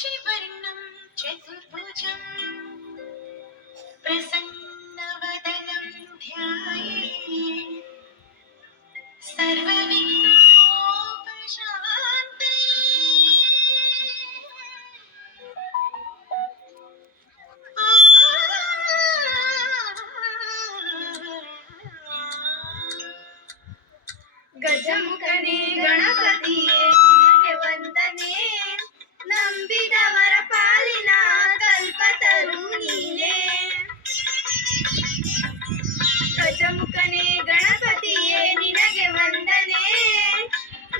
शशिवर्णं चतुर्भुजं प्रसन्नवदनं ध्यायेत् ಗಜಮುಖನೇ ಗಣಪತಿಯೇ ನಿನಗೆ ವಂದನೆ, ನಂಬಿದವರ ಪಾಲಿನ ಕಲ್ಪತರು ನೀನೇ. ಗಜಮುಖನೇ ಗಣಪತಿಯೇ ನಿನಗೆ ವಂದನೆ,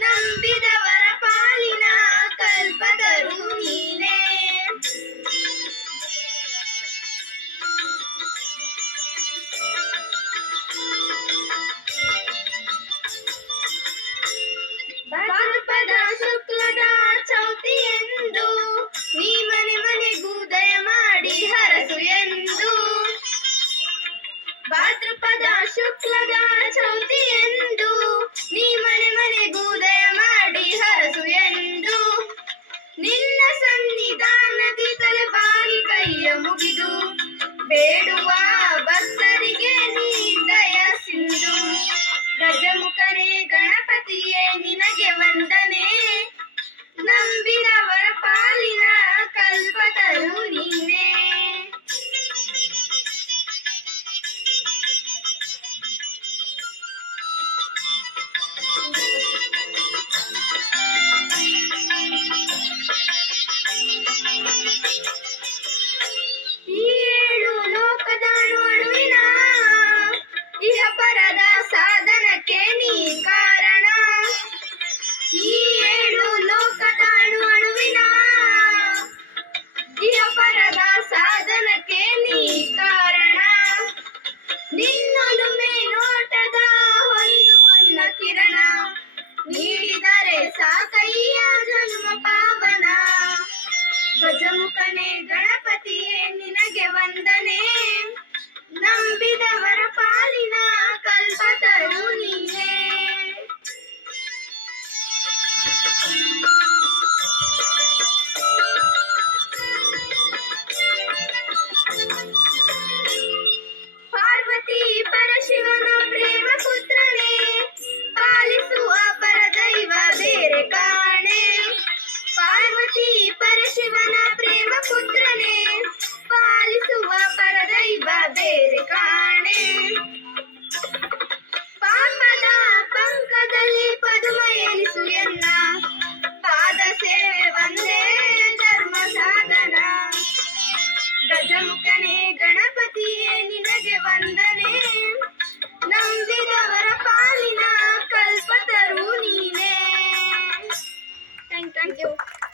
ನಂಬಿದವರ ಪಾಲಿನ ಕಲ್ಪತರು ನೀನೇ. ಭಾದ್ರಪದ ಶುಕ್ಲದ ಚೌತಿಯೆಂದು ನೀ ಮನೆ ಮನೆಗೂ ದಯ ಮಾಡಿ ಹರಸು ಎಂದು. ಭಾದ್ರಪದ ಶುಕ್ಲದ ಚೌತಿಯೆಂದು ನೀ ಮನೆ ಮನೆಗೂ ದಯ ಮಾಡಿ ಹರಸು ಎಂದು. ನಿನ್ನ ಸನ್ನಿಧಾನದಿ ತಲೆ ಬಾಗಿ ಕೈಯ ಮುಗಿದು ಬೇಡುವ ಭಕ್ತರಿಗೆ ನೀ ದಯ ಸಿಂಧು. ಗಜಮುಖನೇ ಗಣಪತಿಯೇ ನಿನಗೆ ವಂದನೆ, ನಂಬಿದವರ ಪಾಲಿನ ಕಲ್ಪತರು ನೀನೇ. ಈ ಏಳು ಲೋಕದ ಅಣುವಿನ ಇಹ ಪರದ ಸಾಧನಕ್ಕೆ ನೀ ಕಾರಣ. ಈ ಏಳು ಲೋಕದ ಅಣುವಿನ ಇಹ ಪರದ ಸಾಧನಕ್ಕೆ ನೀ ಕಾರಣ. ನಿನ್ನೊಲುಮೆ ನೋಟದ ಒಂದು ಹೊನ್ನ ಕಿರಣ ನೀಡಿದರೆ ಸಾಕಯ್ಯ ಜನ್ಮ ಪಾವನ. ಗಜಮುಖನೇ ಗಣಪತಿಯೇ ನಿನಗೆ ವಂದನೆ, ನಂಬಿದವರ ಪಾಲಿನ ಕಲ್ಪತರು ನೀನೇ. ಪಾರ್ವತಿ ಪರಶಿವನ ಪ್ರೇಮ ಪುತ್ರನೇ, ಪಾಲಿಸುವ ಪರದೈವ ಬೇರೆ ಕಾಣೆ. ಪಾರ್ವತಿ ಪರಶಿವ